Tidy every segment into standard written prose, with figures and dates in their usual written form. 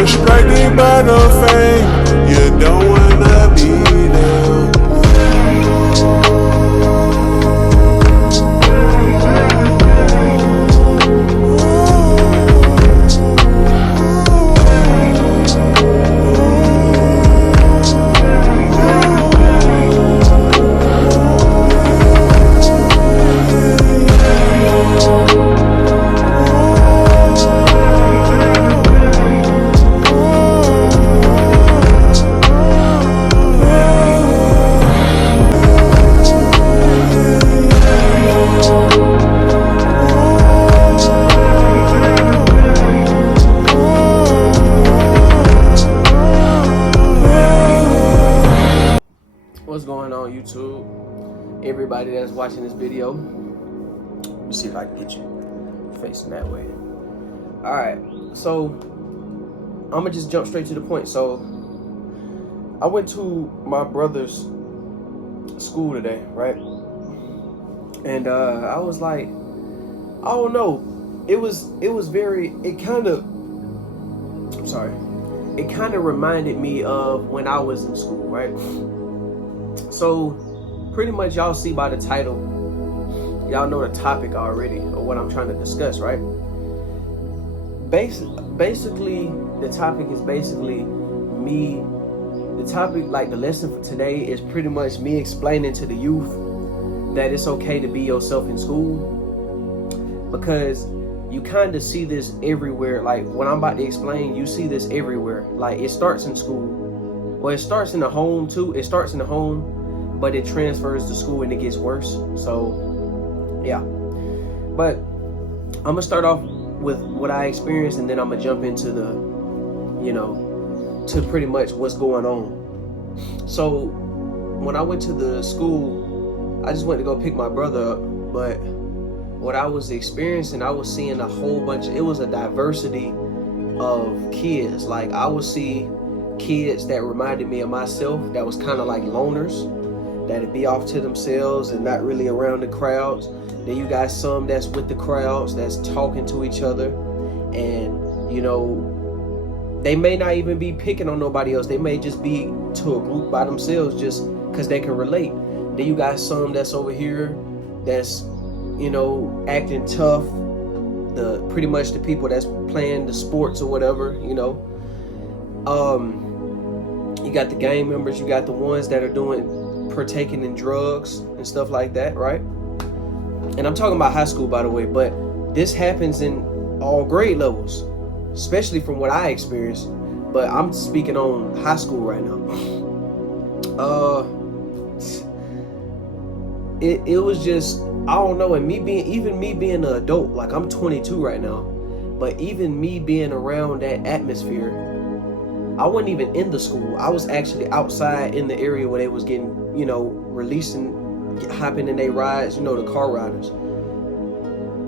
distracted by the fame. You don't wanna be there. What's going on, YouTube? Everybody that's watching this video, let me see if I can get you facing that way. All right, so I'm gonna just jump straight to the point. So I went to my brother's school today, right? And I was like, I don't know, it kind of reminded me of when I was in school, right? So pretty much y'all see by the title, y'all know the topic already of what I'm trying to discuss, right? Basically, the topic is basically me. The topic, like the lesson for today, is pretty much me explaining to the youth that it's okay to be yourself in school, because you kind of see this everywhere. Like what I'm about to explain, you see this everywhere. Like it starts in school. Well, it starts in the home too. It starts in the home, but it transfers to school and it gets worse. So yeah, but I'm gonna start off with what I experienced, and then I'm gonna jump into the, to pretty much what's going on. So when I went to the school, I just went to go pick my brother up, but what I was experiencing, I was seeing a whole bunch it was a diversity of kids. Like I would see kids that reminded me of myself, that was kind of like loners, that'd be off to themselves and not really around the crowds. Then you got some that's with the crowds, that's talking to each other, and they may not even be picking on nobody else. They may just be to a group by themselves just because they can relate. Then you got some that's over here that's acting tough, pretty much the people that's playing the sports or whatever. You got the gang members, you got the ones that are partaking in drugs and stuff like that, right? And I'm talking about high school, by the way, but this happens in all grade levels, especially from what I experienced, but I'm speaking on high school right now. It was just, I don't know, and me being an adult, like I'm 22 right now, but even me being around that atmosphere, I wasn't even in the school. I was actually outside in the area where they was getting, hopping in their rides, the car riders.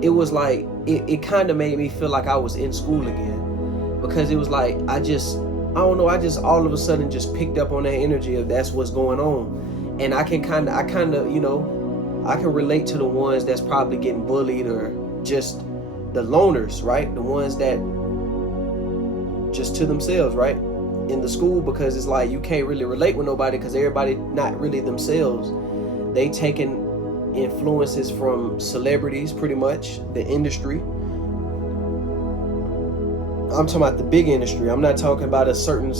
It was like, it kind of made me feel like I was in school again, because it was like, I just all of a sudden just picked up on that energy of that's what's going on. And I can relate to the ones that's probably getting bullied, or just the loners, right? The ones that just to themselves, right? In the school, because it's like you can't really relate with nobody because everybody not really themselves. They taking influences from celebrities, pretty much, the industry. I'm talking about the big industry. I'm not talking about a certain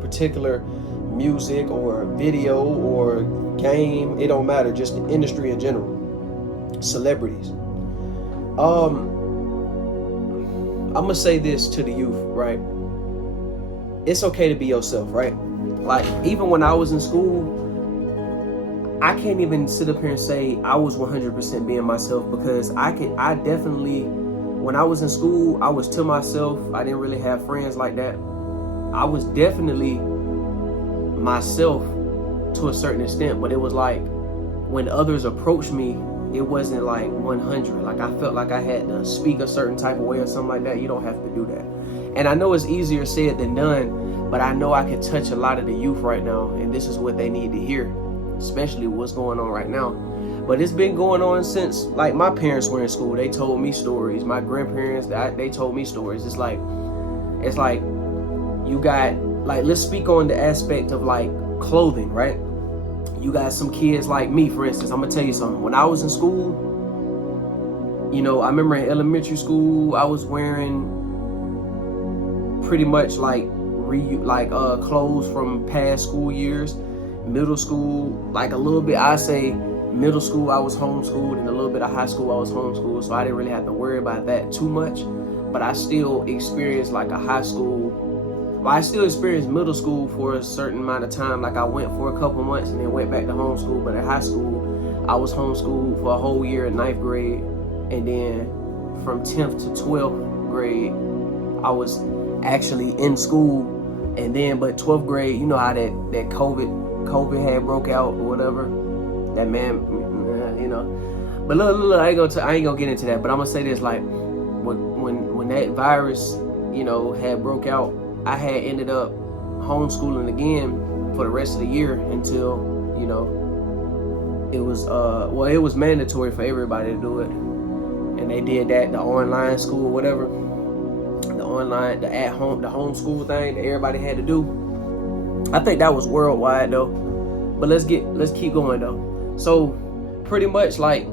particular music or video or game. It don't matter, just the industry in general. Celebrities. I'm gonna say this to the youth, right? It's okay to be yourself, right? Like, even when I was in school, I can't even sit up here and say I was 100% being myself, because I definitely, when I was in school, I was to myself. I didn't really have friends like that. I was definitely myself to a certain extent, but it was like when others approached me, it wasn't like 100. Like I felt like I had to speak a certain type of way or something like that. You don't have to do that. And I know it's easier said than done, but I know I can touch a lot of the youth right now, and this is what they need to hear, especially what's going on right now. But it's been going on since, like, my parents were in school. They told me stories. My grandparents, they told me stories. It's like You got, like, let's speak on the aspect of like clothing, right? You got some kids like me, for instance. I'm gonna tell you something. When I was in school, you know, I remember in elementary school, I was wearing pretty much like clothes from past school years. Middle school, like a little bit, I say middle school I was homeschooled, and a little bit of high school I was homeschooled, so I didn't really have to worry about that too much. But I still experienced like a high school, well, I still experienced middle school for a certain amount of time. Like I went for a couple months and then went back to homeschool. But at high school, I was homeschooled for a whole year in 9th grade, and then from 10th to 12th grade, I was actually in school. And then, but 12th grade, you know how that COVID had broke out or whatever. That man, you know. But look, I ain't gonna get into that. But I'm gonna say this: like, when that virus, you know, had broke out, I had ended up homeschooling again for the rest of the year until, you know, it was it was mandatory for everybody to do it, and they did that, the online school, whatever, the at home, the homeschool thing that everybody had to do. I think that was worldwide though. But let's keep going though. So pretty much like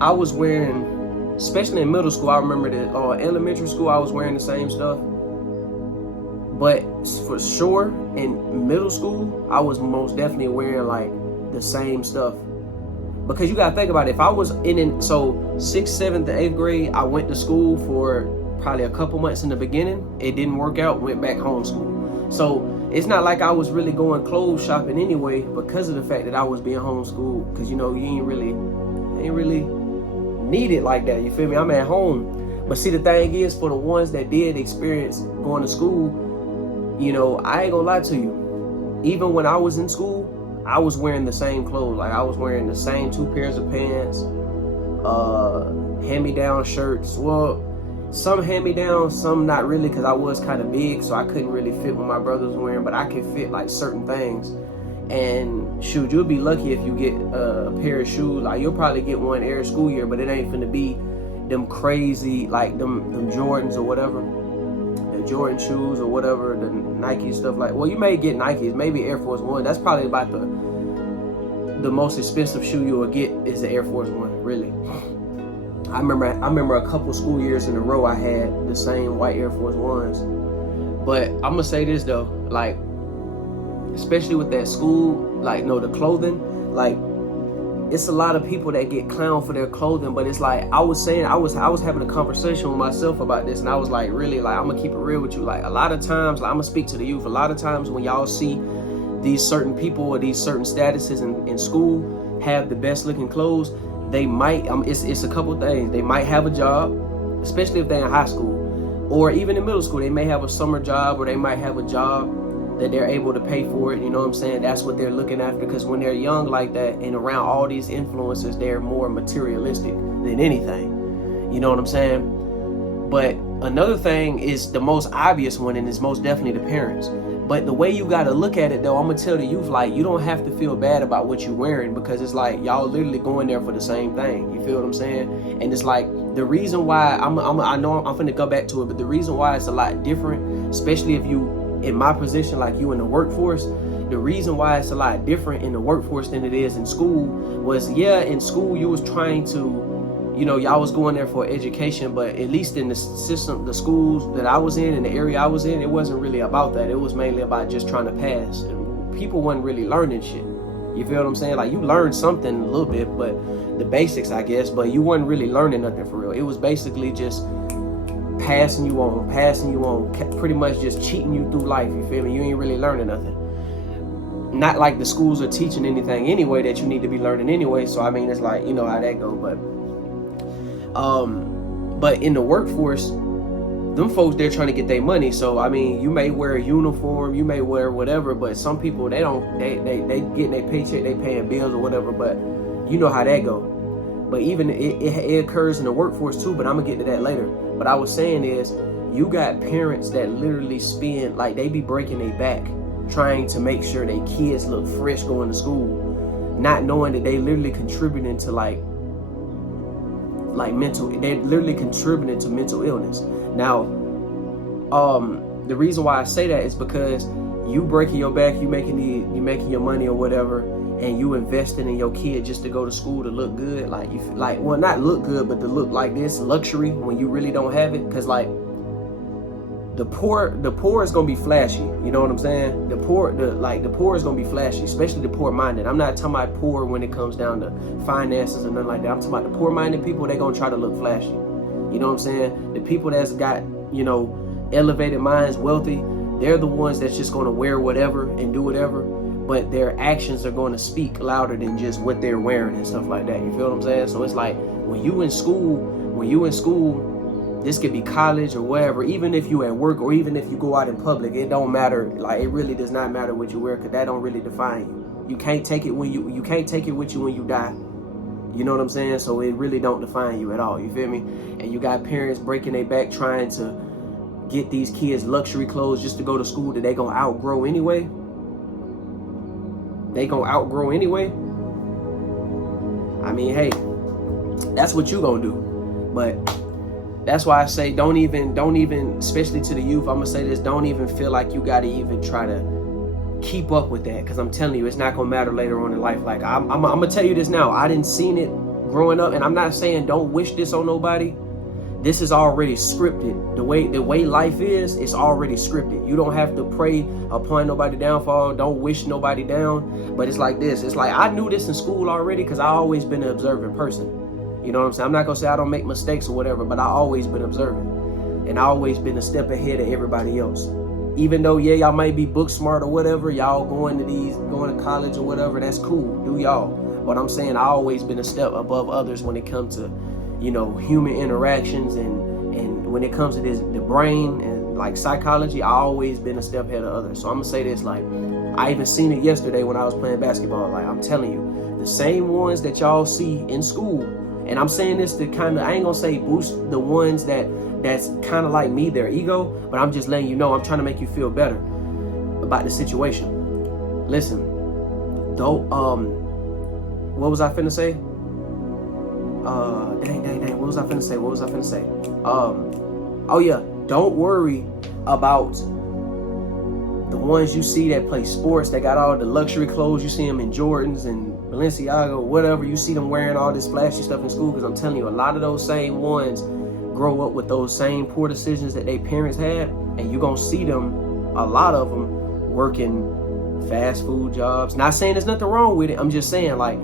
I was wearing, especially in middle school, I remember that elementary school I was wearing the same stuff. But for sure in middle school, I was most definitely wearing like the same stuff. Because you gotta think about it, if I was so 6th, 7th, and 8th grade, I went to school for probably a couple months in the beginning. It didn't work out, went back homeschool. So it's not like I was really going clothes shopping anyway because of the fact that I was being homeschooled. Because, you know, you ain't really need it like that, you feel me? I'm at home. But see, the thing is, for the ones that did experience going to school, you know, I ain't gonna lie to you. Even when I was in school, I was wearing the same clothes. Like I was wearing the same 2 pairs of pants, hand-me-down shirts. Well, some hand-me-down, some not really, because I was kind of big, so I couldn't really fit what my brother was wearing, but I could fit like certain things. And shoot, you'll be lucky if you get a pair of shoes. Like you'll probably get one every school year, but it ain't finna be them crazy, like them Jordans or whatever, the Jordan shoes or whatever, the Nike stuff. Like, well, you may get Nikes, maybe Air Force One. That's probably about the most expensive shoe you will get is the Air Force One, really. I remember a couple school years in a row I had the same white Air Force Ones. But I'm gonna say this though, like, especially with that school, like, no, the clothing, like, it's a lot of people that get clowned for their clothing. But it's like I was saying, I was having a conversation with myself about this, and I was like, really, like, I'm gonna keep it real with you. Like, a lot of times, like, I'm gonna speak to the youth. A lot of times when y'all see these certain people or these certain statuses in school have the best looking clothes, they might, it's a couple things. They might have a job, especially if they're in high school, or even in middle school. They may have a summer job, or they might have a job that they're able to pay for it. You know what I'm saying? That's what they're looking after, because when they're young like that and around all these influences, they're more materialistic than anything. You know what I'm saying? But another thing is the most obvious one, and it's most definitely the parents. But the way you gotta look at it though, I'm gonna tell the youth, like, you don't have to feel bad about what you're wearing, because it's like y'all literally going there for the same thing. You feel what I'm saying? And it's like the reason why I know I'm finna go back to it, but the reason why it's a lot different, especially if you in my position, like you in the workforce, the reason why it's a lot different in the workforce than it is in school was, yeah, in school you was trying to, you know, y'all was going there for education, but at least in the system, the schools that I was in the area I was in, it wasn't really about that. It was mainly about just trying to pass, and people wasn't really learning shit. You feel what I'm saying? Like, you learned something a little bit, but the basics, I guess, but you wasn't really learning nothing for real. It was basically just passing you on, pretty much just cheating you through life. You feel me? You ain't really learning nothing. Not like the schools are teaching anything anyway that you need to be learning anyway. So I mean, it's like, you know how that go. But in the workforce, them folks, they're trying to get their money. So I mean, you may wear a uniform, you may wear whatever, but some people, they getting their paycheck, they paying bills or whatever. But you know how that go. But even it occurs in the workforce too. But I'm gonna get to that later. What I was saying is, you got parents that literally spend, like, they be breaking their back trying to make sure their kids look fresh going to school, not knowing that they literally contributing to they're literally contributing to mental illness. Now, the reason why I say that is because you breaking your back, you making your money or whatever, and you investing in your kid just to go to school to look good. Like, well, not look good, but to look like this luxury when you really don't have it. Because like the poor is gonna be flashy. You know what I'm saying? The poor is gonna be flashy, especially the poor-minded. I'm not talking about poor when it comes down to finances and nothing like that. I'm talking about the poor-minded people. They're gonna try to look flashy. You know what I'm saying? The people that's got, you know, elevated minds, wealthy, they're the ones that's just gonna wear whatever and do whatever, but their actions are gonna speak louder than just what they're wearing and stuff like that. You feel what I'm saying? So it's like when you in school, this could be college or whatever, even if you at work or even if you go out in public, it don't matter. Like, it really does not matter what you wear, because that don't really define you. You can't take it when you can't take it with you when you die. You know what I'm saying? So it really don't define you at all. You feel me? And you got parents breaking their back trying to get these kids luxury clothes just to go to school that they gonna outgrow anyway. I mean, hey, that's what you gonna do. But that's why I say don't even, especially to the youth, I'm gonna say this, don't even feel like you gotta even try to keep up with that, because I'm telling you, it's not gonna matter later on in life. Like, I'm gonna tell you this now, I didn't seen it growing up, and I'm not saying don't wish this on nobody. This is already scripted. The way life is, it's already scripted. You don't have to pray upon nobody's downfall. Don't wish nobody down. But it's like this. It's like, I knew this in school already, because I always been an observant person. You know what I'm saying? I'm not gonna say I don't make mistakes or whatever, but I always been observant, and I always been a step ahead of everybody else. Even though, yeah, y'all might be book smart or whatever, y'all going to college or whatever, that's cool. Do y'all? But I'm saying I always been a step above others when it comes to, you know, human interactions, and when it comes to the brain and like psychology, I always been a step ahead of others. So I'm gonna say this, like, I even seen it yesterday when I was playing basketball. Like, I'm telling you, the same ones that y'all see in school, and I'm saying this to kind of, I ain't gonna say boost the ones that's kind of like me, their ego, but I'm just letting you know, I'm trying to make you feel better about the situation. Listen, though, what was I finna say? Dang, what was I finna say? Oh yeah, don't worry about the ones you see that play sports, that got all the luxury clothes. You see them in Jordans and Balenciaga or whatever. You see them wearing all this flashy stuff in school, because I'm telling you, a lot of those same ones grow up with those same poor decisions that their parents had, and you're gonna see them, a lot of them, working fast food jobs. Not saying there's nothing wrong with it, I'm just saying, like,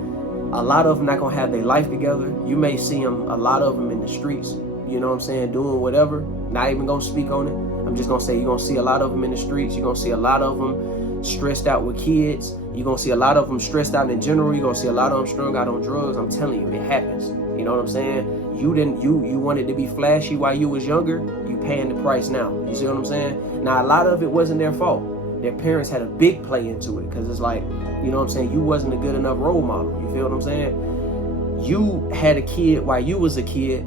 a lot of them not gonna have their life together. You may see them, a lot of them in the streets, you know what I'm saying, doing whatever. Not even gonna speak on it. I'm just gonna say you're gonna see a lot of them in the streets. You're gonna see a lot of them stressed out with kids. You're gonna see a lot of them stressed out in general. You're gonna see a lot of them strung out on drugs. I'm telling you, it happens. You know what I'm saying? You wanted to be flashy while you was younger. You paying the price now. You see what I'm saying? Now, a lot of it wasn't their fault. Their parents had a big play into it, because it's like, you know what I'm saying, you wasn't a good enough role model. You feel what I'm saying? You had a kid while you was a kid,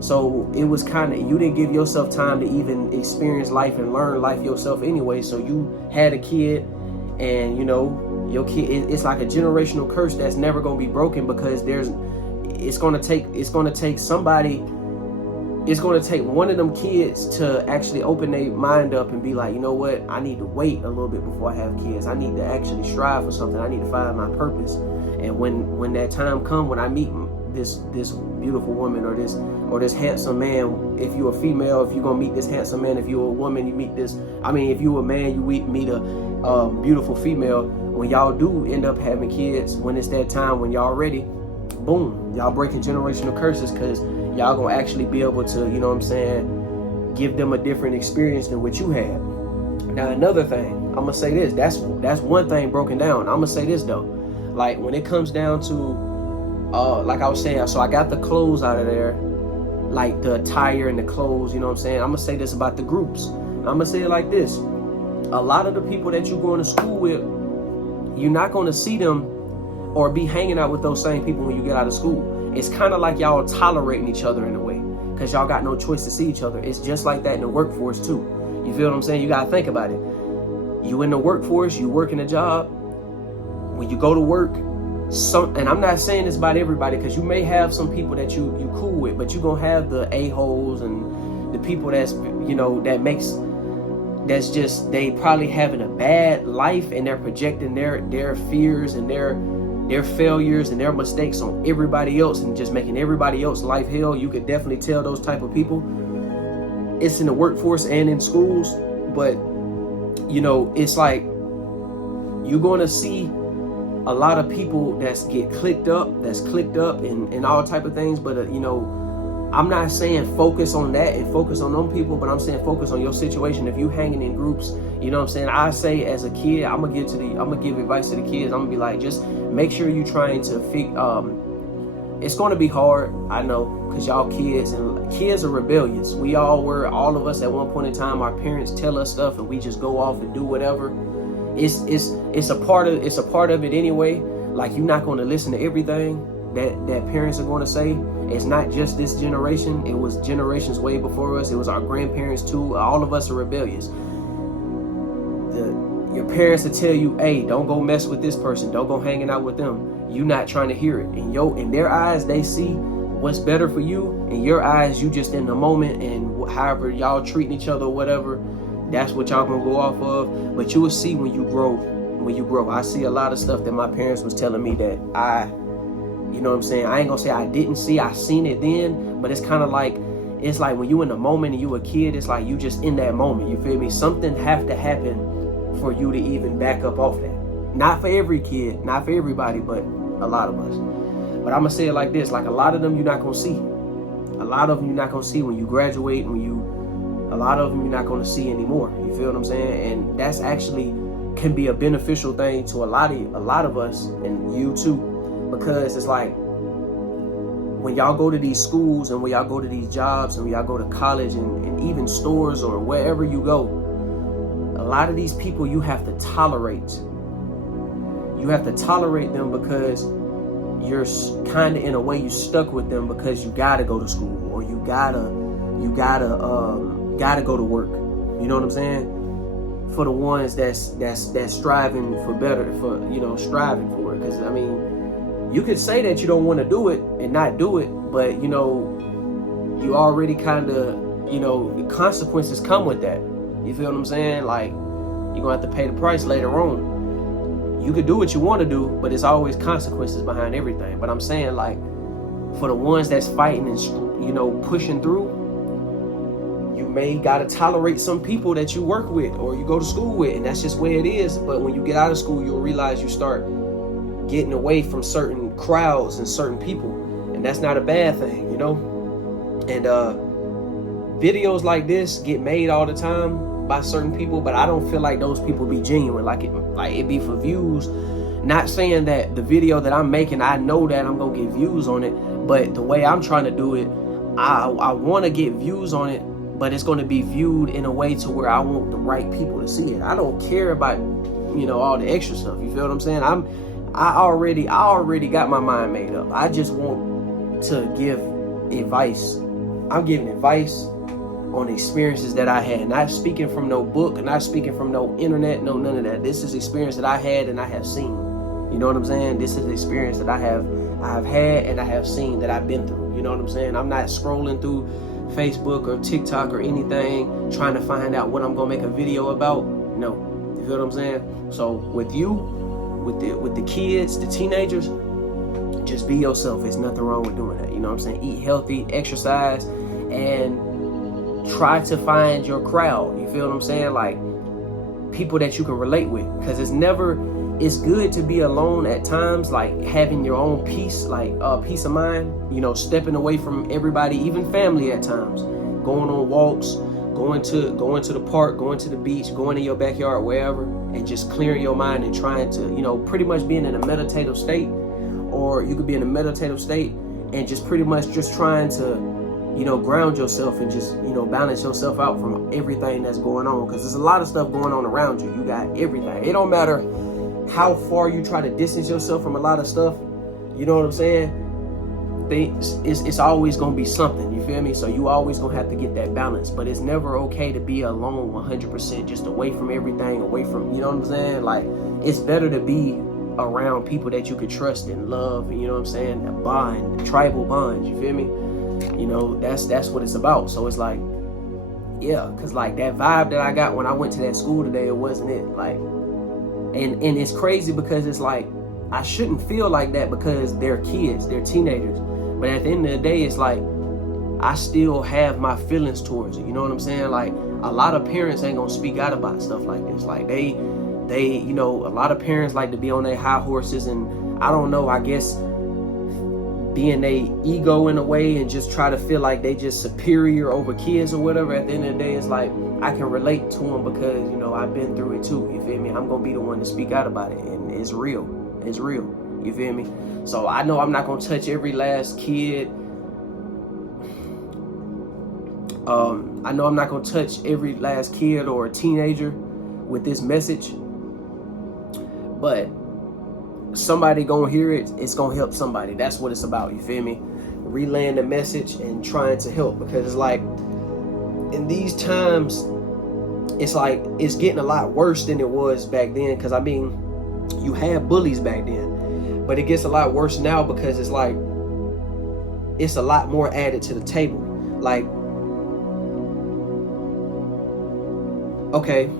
so it was kind of, you didn't give yourself time to even experience life and learn life yourself anyway. So you had a kid, and you know, your kid, it's like a generational curse that's never gonna be broken, because it's gonna take somebody. It's going to take one of them kids to actually open their mind up and be like, you know what, I need to wait a little bit before I have kids. I need to actually strive for something. I need to find my purpose. And when that time comes, when I meet this beautiful woman or this handsome man, if you're a female, if you're going to meet this handsome man, if you're a woman, you meet this, I mean, if you're a man, you meet a beautiful female. When y'all do end up having kids, when it's that time, when y'all ready, boom, y'all breaking generational curses, because y'all gonna actually be able to, you know what I'm saying, give them a different experience than what you had. Now, another thing, I'm gonna say this, that's one thing broken down. I'm gonna say this though, like, when it comes down to, like I was saying, so I got the clothes out of there, like the attire and the clothes, you know what I'm saying. I'm gonna say this about the groups. I'm gonna say it like this: a lot of the people that you're going to school with, you're not gonna see them or be hanging out with those same people when you get out of school. It's kind of like y'all tolerating each other in a way, because y'all got no choice to see each other. It's just like that in the workforce too. You feel what I'm saying? You gotta think about it. You in the workforce, you working a job. When you go to work, and I'm not saying this about everybody, because you may have some people that you cool with, but you gonna have the a-holes and the people that's, you know, that makes that's just, they probably having a bad life, and they're projecting their fears and their failures and their mistakes on everybody else, and just making everybody else's life hell. You could definitely tell those type of people. It's in the workforce and in schools, but you know, it's like you're going to see a lot of people that's clicked up and all type of things. But you know, I'm not saying focus on that and focus on them people, but I'm saying focus on your situation. If you hanging in groups, you know what I'm saying? I say as a kid, I'm gonna give advice to the kids. I'm gonna be like, just make sure you trying to it's gonna be hard, I know, because y'all kids, and kids are rebellious. We all were, all of us at one point in time. Our parents tell us stuff and we just go off and do whatever. It's a part of it anyway. Like, you're not gonna listen to everything that parents are going to say. It's not just this generation. It was generations way before us. It was our grandparents too. All of us are rebellious. Your parents will tell you, hey, don't go mess with this person. Don't go hanging out with them. You not trying to hear it. And in their eyes, they see what's better for you. In your eyes, you just in the moment, and however y'all treating each other or whatever, that's what y'all gonna go off of. But you will see when you grow. I see a lot of stuff that my parents was telling me that you know what I'm saying? I ain't gonna say I didn't see, I seen it then, but it's kind of like, it's like when you in the moment and you a kid, it's like you just in that moment, you feel me? Something have to happen for you to even back up off that. Not for every kid, not for everybody, but a lot of us. But I'm gonna say it like this, like a lot of them you're not gonna see. A lot of them you're not gonna see when you graduate, a lot of them you're not gonna see anymore. You feel what I'm saying? And that's actually can be a beneficial thing to a lot of us, and you too. Because it's like, when y'all go to these schools and when y'all go to these jobs and when y'all go to college and even stores or wherever you go, a lot of these people you have to tolerate. You have to tolerate them because you're kind of, in a way, you stuck with them because you gotta go to school, or you gotta go to work. You know what I'm saying? For the ones that's striving for better, striving for it. Because I mean, you could say that you don't want to do it and not do it, but you already kind of, the consequences come with that. You feel what I'm saying? Like, you're gonna have to pay the price later on. You could do what you want to do, but there's always consequences behind everything. But I'm saying, like, for the ones that's fighting and pushing through, you may gotta tolerate some people that you work with or you go to school with, and that's just where it is. But when you get out of school, you'll realize you start getting away from certain crowds and certain people, and that's not a bad thing, and videos like this get made all the time by certain people, but I don't feel like those people be genuine. Like it be for views. Not saying that the video that I'm making, I know that I'm gonna get views on it, but the way I'm trying to do it, I want to get views on it, but it's going to be viewed in a way to where I want the right people to see it. I don't care about all the extra stuff. You feel what I'm saying? I already got my mind made up. I just want to give advice. I'm giving advice on experiences that I had. Not speaking from no book, not speaking from no internet, no none of that. This is experience that I had and I have seen. You know what I'm saying? This is experience that I have had and I have seen, that I've been through. You know what I'm saying? I'm not scrolling through Facebook or TikTok or anything trying to find out what I'm gonna make a video about. No. You feel what I'm saying? So with you, with the kids, the teenagers, just be yourself. There's nothing wrong with doing that. You know what I'm saying? Eat healthy, exercise, and try to find your crowd. You feel what I'm saying? Like, people that you can relate with. Because it's good to be alone at times, like having your own peace, like peace of mind, stepping away from everybody, even family at times, going on walks, going to the park, going to the beach, going in your backyard, wherever, and just clearing your mind and trying to, pretty much being in a meditative state. Or you could be in a meditative state and just pretty much just trying to, ground yourself and just, balance yourself out from everything that's going on. Because there's a lot of stuff going on around you. You got everything. It don't matter how far you try to distance yourself from a lot of stuff. You know what I'm saying? It's always going to be something. You feel me? So you always going to have to get that balance. But it's never okay to be alone 100%, just away from everything, away from, you know what I'm saying? Like, it's better to be around people that you could trust and love, you know what I'm saying? A bond, tribal bonds, you feel me? That's what it's about. So it's like, yeah, because like that vibe that I got when I went to that school today, it wasn't it. Like, and it's crazy because it's like, I shouldn't feel like that because they're kids, they're teenagers. But at the end of the day, it's like, I still have my feelings towards it. You know what I'm saying? Like, a lot of parents ain't gonna speak out about stuff like this. Like, they, you know, a lot of parents like to be on their high horses, and I don't know, I guess being a ego in a way, and just try to feel like they just superior over kids or whatever. At the end of the day, it's like, I can relate to them because, you know, I've been through it too. You feel me? I'm gonna be the one to speak out about it, and it's real. It's real. You feel me? So I know I'm not gonna touch every last kid. I know I'm not gonna touch every last kid or teenager with this message, but somebody gonna hear it. It's gonna help somebody. That's what it's about. You feel me? Relaying the message and trying to help, because it's like, in these times, it's like, it's getting a lot worse than it was back then. Because I mean, you had bullies back then, but it gets a lot worse now because it's like, it's a lot more added to the table. Like, okay,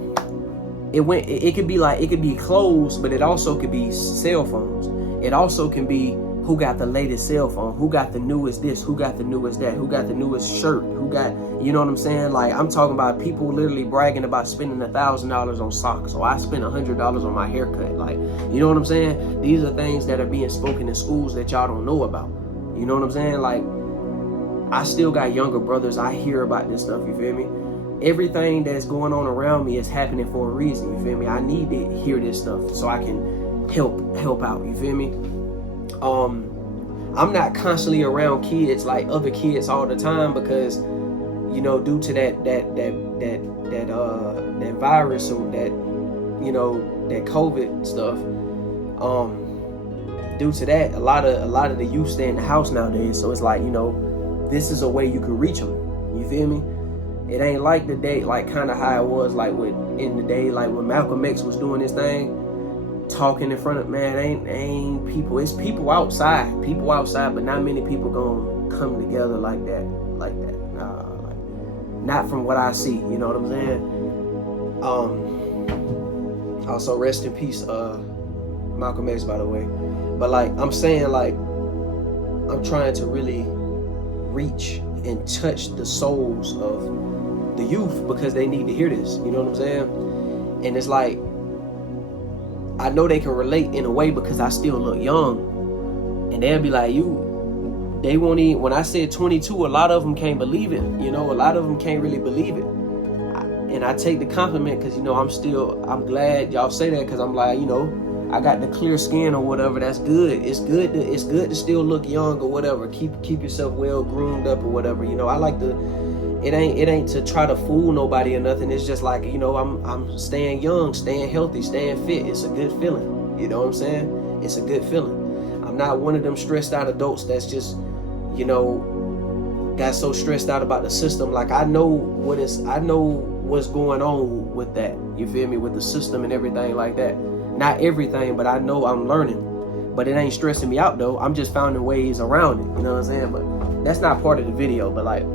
it could be like, it could be clothes, but it also could be cell phones. It also can be who got the latest cell phone, who got the newest this, who got the newest that, who got the newest shirt, who got, you know what I'm saying? Like, I'm talking about people literally bragging about spending $1,000 on socks, or I spent $100 on my haircut. Like, you know what I'm saying? These are things that are being spoken in schools that y'all don't know about. You know what I'm saying? Like, I still got younger brothers. I hear about this stuff. You feel me? Everything that's going on around me is happening for a reason. You feel me? I need to hear this stuff so I can help out. You feel me? I'm not constantly around kids like other kids all the time because, you know, due to that virus, or that, you know, that COVID stuff, due to that, a lot of the youth stay in the house nowadays. So it's like, you know, this is a way you can reach them. You feel me? It ain't like the day, like kind of how it was like in the day, like when Malcolm X was doing this thing, talking in front of, man, ain't people. It's people outside, but not many people gonna come together like that. Nah, like, not from what I see. You know what I'm saying? Also, rest in peace, Malcolm X, by the way. But like, I'm saying, like, I'm trying to really reach and touch the souls of the youth because they need to hear this. You know what I'm saying? And it's like, I know they can relate in a way because I still look young, and they'll be like, they won't even, when I said 22, a lot of them can't believe it. You know, a lot of them can't really believe it. And I take the compliment because, you know, I'm glad y'all say that, because I'm like, you know, I got the clear skin or whatever. That's good. It's good to still look young or whatever. Keep yourself well groomed up or whatever. You know, I like to, it ain't to try to fool nobody or nothing. It's just like, you know, I'm staying young, staying healthy, staying fit. It's a good feeling. You know what I'm saying? It's a good feeling. I'm not one of them stressed out adults that's just, you know, got so stressed out about the system. Like, I know what's going on with that. You feel me? With the system and everything like that. Not everything, but I know I'm learning. But it ain't stressing me out though. I'm just finding ways around it. You know what I'm saying? But that's not part of the video. But like,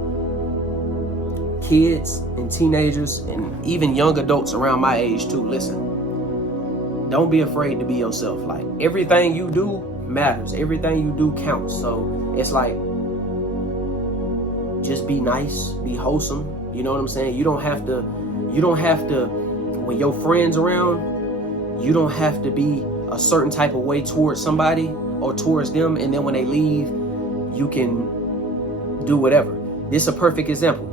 kids and teenagers and even young adults around my age too, listen, don't be afraid to be yourself. Like, everything you do matters. Everything you do counts. So it's like, just be nice, be wholesome. You know what I'm saying? You don't have to, when your friends around, you don't have to be a certain type of way towards somebody or towards them, and then when they leave, you can do whatever. This is a perfect example.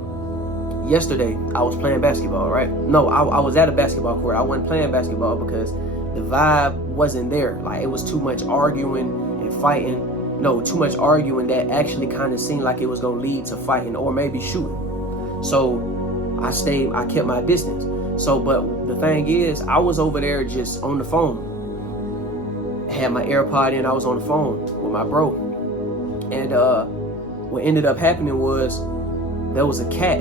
Yesterday, I was playing basketball, right? No, I was at a basketball court. I wasn't playing basketball because the vibe wasn't there. Like, it was too much arguing and fighting. No, too much arguing that actually kind of seemed like it was going to lead to fighting or maybe shooting. So I kept my distance. So, but the thing is, I was over there just on the phone. I had my AirPod in, I was on the phone with my bro. And what ended up happening was, there was a cat.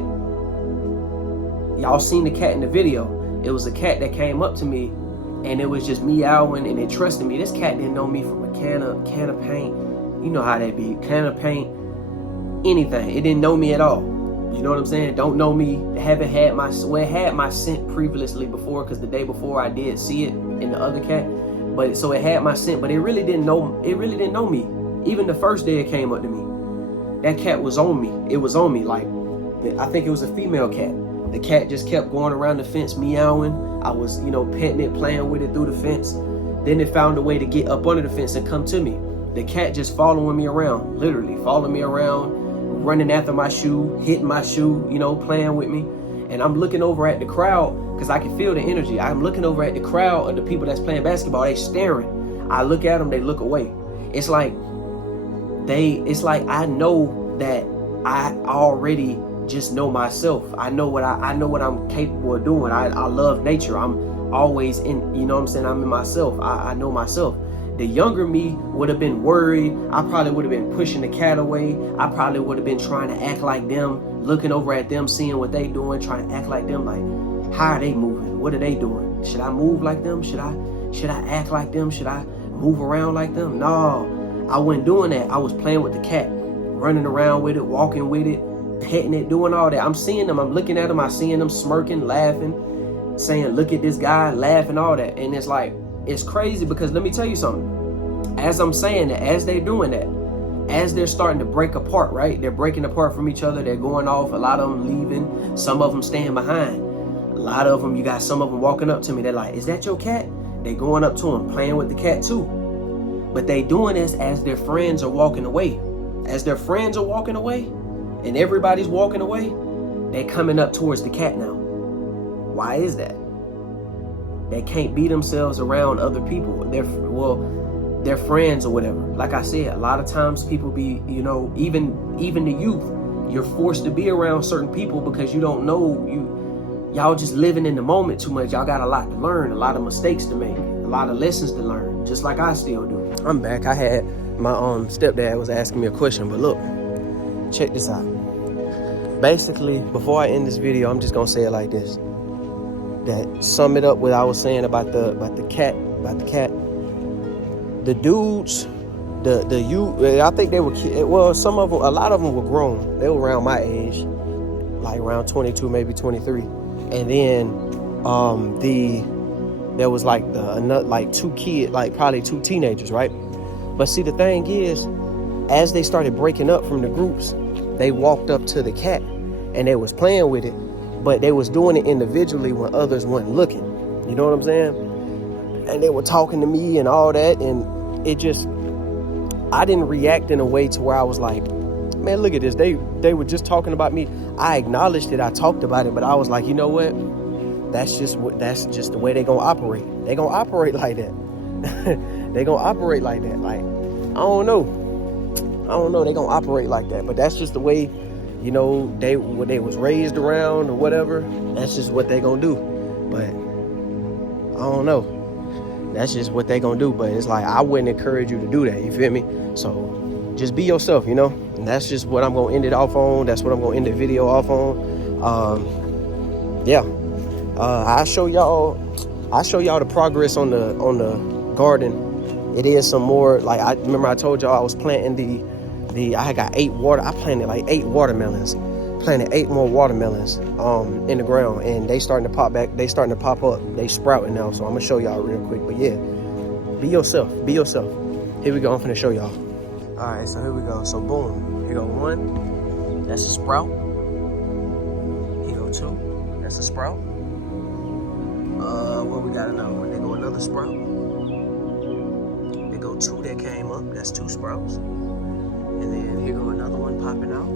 Y'all seen the cat in the video. It was a cat that came up to me, and it was just meowing, and it trusted me. This cat didn't know me from a can of paint. You know how that be, can of paint, anything. It didn't know me at all. You know what I'm saying? Don't know me, haven't had my, well, had my scent previously before, because the day before I did see it in the other cat. But so it had my scent, but it really didn't know me. Even the first day it came up to me, that cat was on me. It was on me. Like, I think it was a female cat. The cat just kept going around the fence meowing. I was, you know, petting it, playing with it through the fence. Then it found a way to get up under the fence and come to me. The cat just following me around, literally following me around, running after my shoe, hitting my shoe, you know, playing with me. And I'm looking over at the crowd because I can feel the energy. I'm looking over at the crowd of the people that's playing basketball. They staring. I look at them, they look away. It's like I know that I already just know myself. I know what I'm capable of doing. I love nature. I'm always in, you know what I'm saying? I'm in myself. I know myself. The younger me would have been worried. I probably would have been pushing the cat away. I probably would have been trying to act like them, looking over at them, seeing what they doing, trying to act like them. Like, how are they moving? What are they doing? Should I move like them? Should I act like them? Should I move around like them? No, I wasn't doing that. I was playing with the cat, running around with it, walking with it, petting it, doing all that. I'm seeing them, I'm looking at them, I'm seeing them smirking, laughing, saying, look at this guy, laughing, all that. And it's like, it's crazy because let me tell you something. As I'm saying that, as they're doing that, as they're starting to break apart, right? They're breaking apart from each other. They're going off. A lot of them leaving. Some of them staying behind. A lot of them, you got some of them walking up to me. They're like, is that your cat? They going up to him, playing with the cat too. But they doing this as their friends are walking away. As their friends are walking away and everybody's walking away, they coming up towards the cat now. Why is that? They can't be themselves around other people. They're friends or whatever. Like I said, a lot of times people be, you know, even the youth, you're forced to be around certain people because you don't know, y'all just living in the moment too much. Y'all got a lot to learn, a lot of mistakes to make, a lot of lessons to learn, just like I still do. I'm back. I had my stepdad was asking me a question, but look, check this out. Basically, before I end this video, I'm just gonna say it like this. That sum it up what I was saying about the cat. The dudes, the youth, I think they were, well, some of them, a lot of them were grown. They were around my age, like around 22, maybe 23. And then there was like two kids, like probably two teenagers, right? But see, the thing is, as they started breaking up from the groups, they walked up to the cat and they was playing with it, but they was doing it individually when others weren't looking. You know what I'm saying? And they were talking to me and all that, and it just, I didn't react in a way to where I was like, man, look at this. They were just talking about me. I acknowledged it. I talked about it, but I was like, you know what? That's just the way they gonna operate. They gonna operate like that. They gonna operate like that. Like, I don't know. They gonna operate like that. But that's just the way, you know, they was raised around or whatever. That's just what they gonna do. But I don't know. That's just what they gonna do. But it's like, I wouldn't encourage you to do that. You feel me? So just be yourself, you know. And that's just what I'm gonna end it off on. That's what I'm gonna end the video off on. Yeah. I'll show y'all the progress on the garden. It is some more, like, I remember I told y'all I was planting I planted like 8 watermelons. Planted 8 more watermelons in the ground, and they starting to pop back. They starting to pop up. They sprouting now. So I'm gonna show y'all real quick. But yeah, be yourself. Be yourself. Here we go. I'm finna show y'all. All right, so here we go. So boom. Here go 1. That's a sprout. Here go 2. That's a sprout. What we got another one? There go another sprout. There go 2 that came up. That's 2 sprouts. And then here go another one popping out.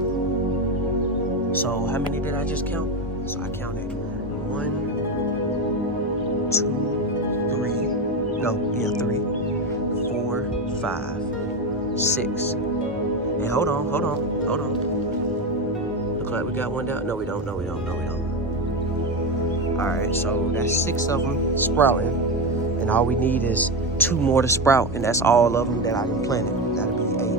So how many did I just count? So I counted 1, 2, 3, 4, 5, 6. And hold on. Look like we got one down. No, we don't. All right, so that's 6 of them sprouting. And all we need is 2 more to sprout. And that's all of them that I can plant it. That'll be 8.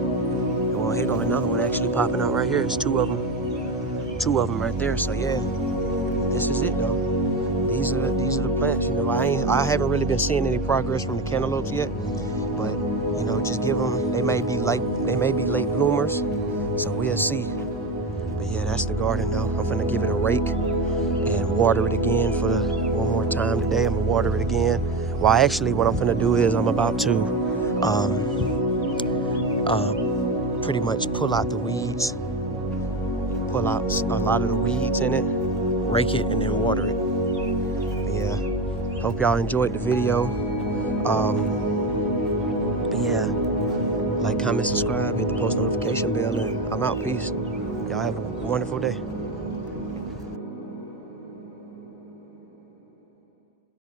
Well, here go another one actually popping out right here. It's 2 of them. 2 of them right there. So yeah, this is it though. These are the plants. You know, I haven't really been seeing any progress from the cantaloupes yet, but you know, just give them. They may be late bloomers, so we'll see. But But yeah, that's the garden though. I'm finna give it a rake and water it again for one more time today. I'm gonna water it again. Well, actually, what I'm finna do is I'm about to pretty much pull out the weeds, pull out a lot of the weeds in it, rake it, and then water it. But yeah, hope y'all enjoyed the video. But yeah, like, comment, subscribe, hit the post notification bell, and I'm out. Peace. Y'all have a wonderful day.